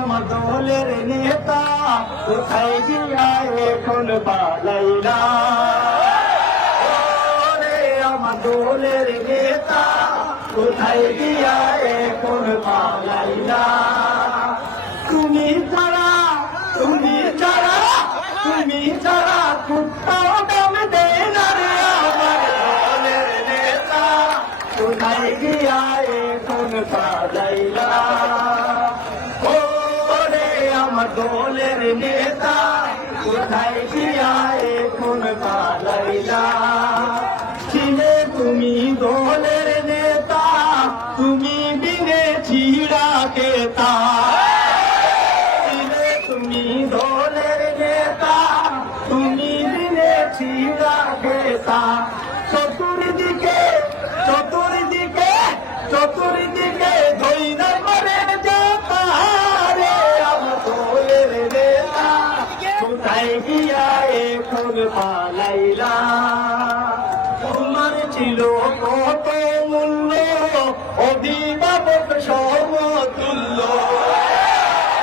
আমার দলের নেতা, কোথায় গিয়া এখন পালাইলা আমার দলের নেতা, কোথায় গিয়া এখন পালাইলা তুমি ছাড়া তুমি ছাড়া তুমি ছাড়া কুত্তাও দাম দেয় না রে আমার দলের নেতা। কোথায় গিয়া এখন পালাইলা আমার দলের নেতা, কোথায় গিয়া এখন পালাইলা? ছিলে তুমি দলের নেতা, তুমি বিনে ছিড়া কেতা। ছিলে তুমি দলের নেতা, তুমি খেতা ছিল কত মূল্য অভিভাবক সমতুল্য।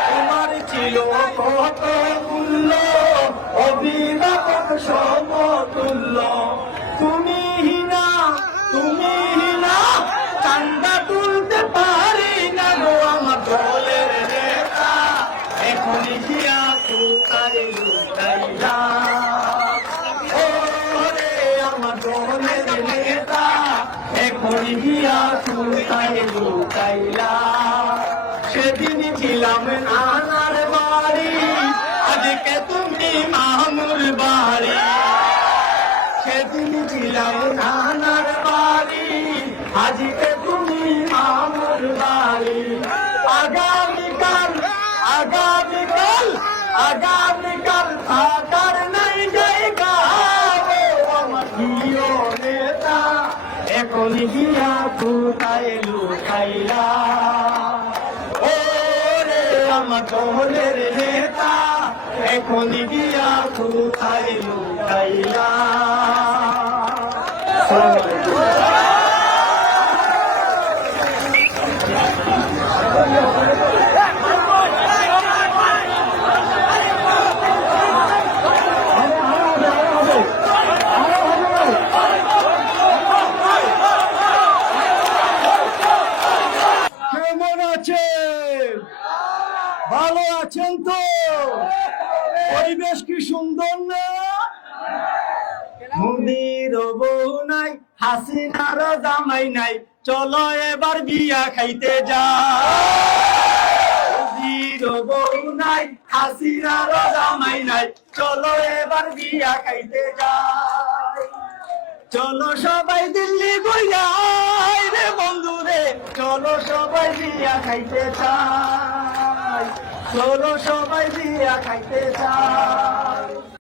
তোমার ছিল কত মূল্য অভিভাবক সমতুল্য। তুমি গিয়া কোথায় লুকাইলা। সেদিন ছিলাম নানার বাড়ি, আজকে তুমি মামুর বাড়ি। সেদিন ছিলাম নানার বাড়ি, আজকে তুমি মামুর বাড়ি। আগামীকাল আগামীকাল আগামীকাল গিয়া কোথায় লুকাইলা। ও রে আমার দলের নেতা এখন গিয়া কোথায় লুকাইলা কেমন আছেন ভালো আছেন তো? পরিবেশ কি সুন্দর না? মন্দির বউ নাই, হাসিনার জামাই নাই। চলো এবার বিয়া খাইতে যা বউ নাই, হাসিনার জামাই নাই। চলো এবার বিয়া খাইতে যাই। চলো সবাই দিল্লি বইয়া রে বন্ধু রে চলো সবাই বিয়া খাইতে চাই। চলো সবাই দিয়া খাইতে চাই